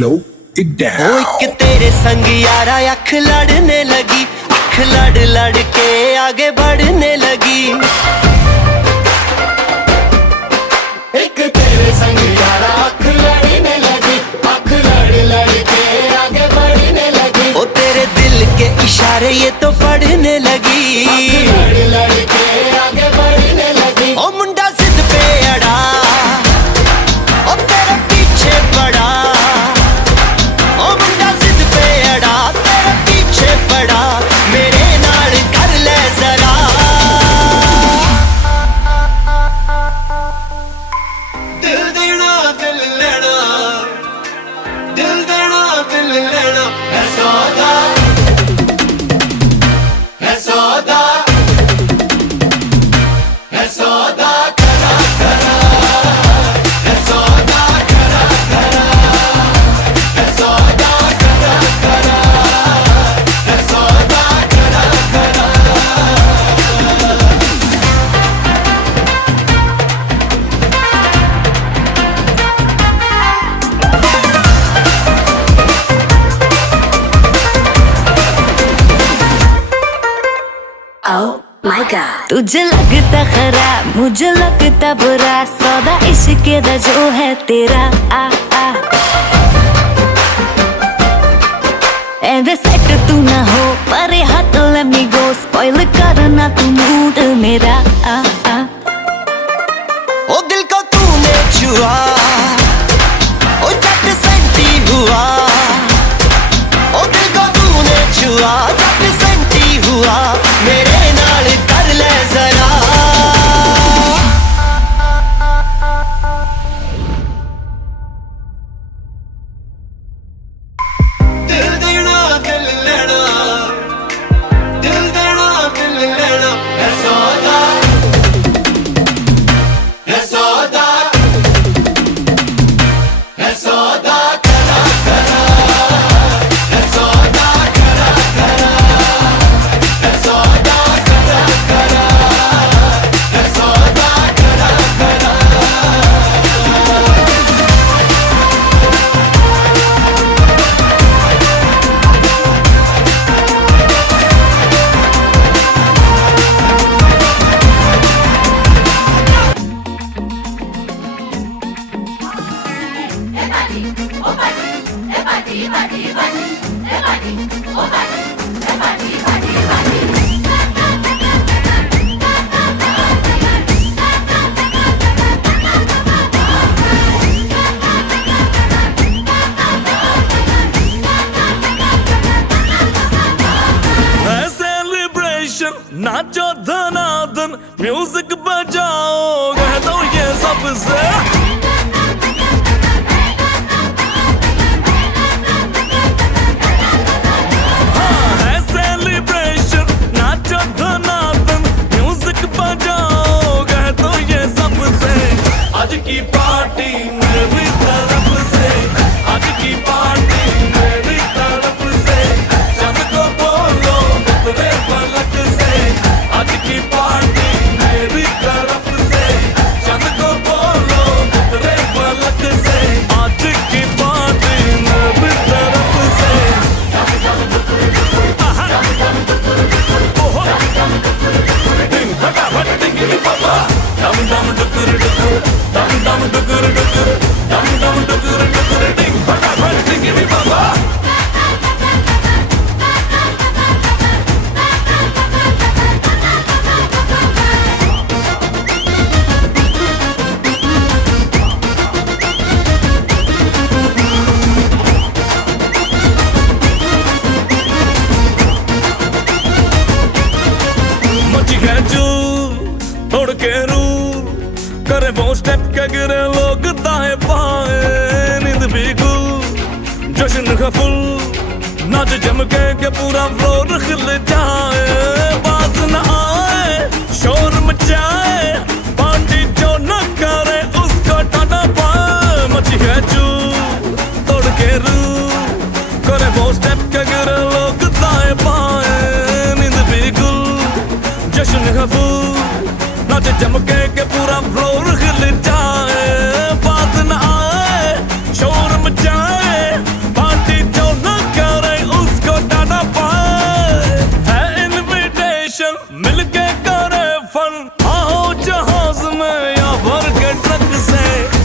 slow it down. ओ एक तेरे संग यारा अख लड़ने लगी, अख लड़ लड़ के आगे बढ़ने लगी। एक तेरे संग यारा अख लड़ने लगी, अख लड़ लड़ के आगे बढ़ने लगी। ओ तेरे दिल के इशारे ये तो पढ़ने लगी, अख लड़ लड़ के आगे बढ़ने लगी। ओ मुंडा जिद पे अड़ा, ओ तेरे पीछे पड़ा। ओ मुंडा जिद पे अड़ा, तेरे पीछे पड़ा। मेरे नाल कर ले जरा। दिल देना दिल लेना, दिल देना दिल लेना है सौदा, है सौदा, है सौदा करा करा, है सौदा करा करा, है सौदा करा करा, है सौदा करा करा। Oh my God. तुझे लगता खराब, मुझे लगता बुरा, सौदा इश्क दा जो है तेरा। आ आ एवे सेट तू ना हो, पर हाथ let me go, spoil करना तू मूड मेरा। आ आ ओ दिल को तूने छुआ, ओ जट सेंटी हुआ। ओ दिल को तूने छुआ, जट सेंटी हुआ। मेरे नाल कर ले जरा। दिल देना दिल लेना, दिल देना दिल लेना है सौदा, है सौदा, है सौदा करा करा, है सौदा करा करा, है सौदा करा करा, है सौदा करा करा। सेलिब्रेशन नाचो धनादन, म्यूजिक बजाओ, कह दो ये सबसे। हाँ है सेलिब्रेशन, नाचो धनादन, म्यूजिक बजाओ, कह दो ये सबसे। आज की पार्टी मेरी तरफ से, आज की पार्टी मेरी तरफ से। चंद को बोलो उतरे पलक से, आज की पार्टी मेरी तरफ से। चंद को बोलो उतरे पलक से, आज की पार्टी मेरी तरफ से। आहा। ओहो। डिंग फटाफट डिंगी पापा, डम डम डुकुर डुकुर, डम डम डुकुर डुकुर, डम डम डुकुर डुकुर, डिंग फटाफट डिंगी पापा। मची है जूल, तोड़ के रूल, करे वो स्टेप के गिरे लोग दाएं बाएं। नींद भी गुल, जश्न का फुल, नाच जम के पूरा फ्लोर खिल जाए। बाज न आए, शोर मचाए, पार्टी जो न करे उसको टाटा पाए। मची है जूल, तोड़ के रूल, करे वो स्टेप के गिरे लोग दाएं बाएं। नींद भी गुल, जश्न का फूल, नाच जम के पूरा फ्लोर खिल जाए। बात न आए, शोर मचाए, से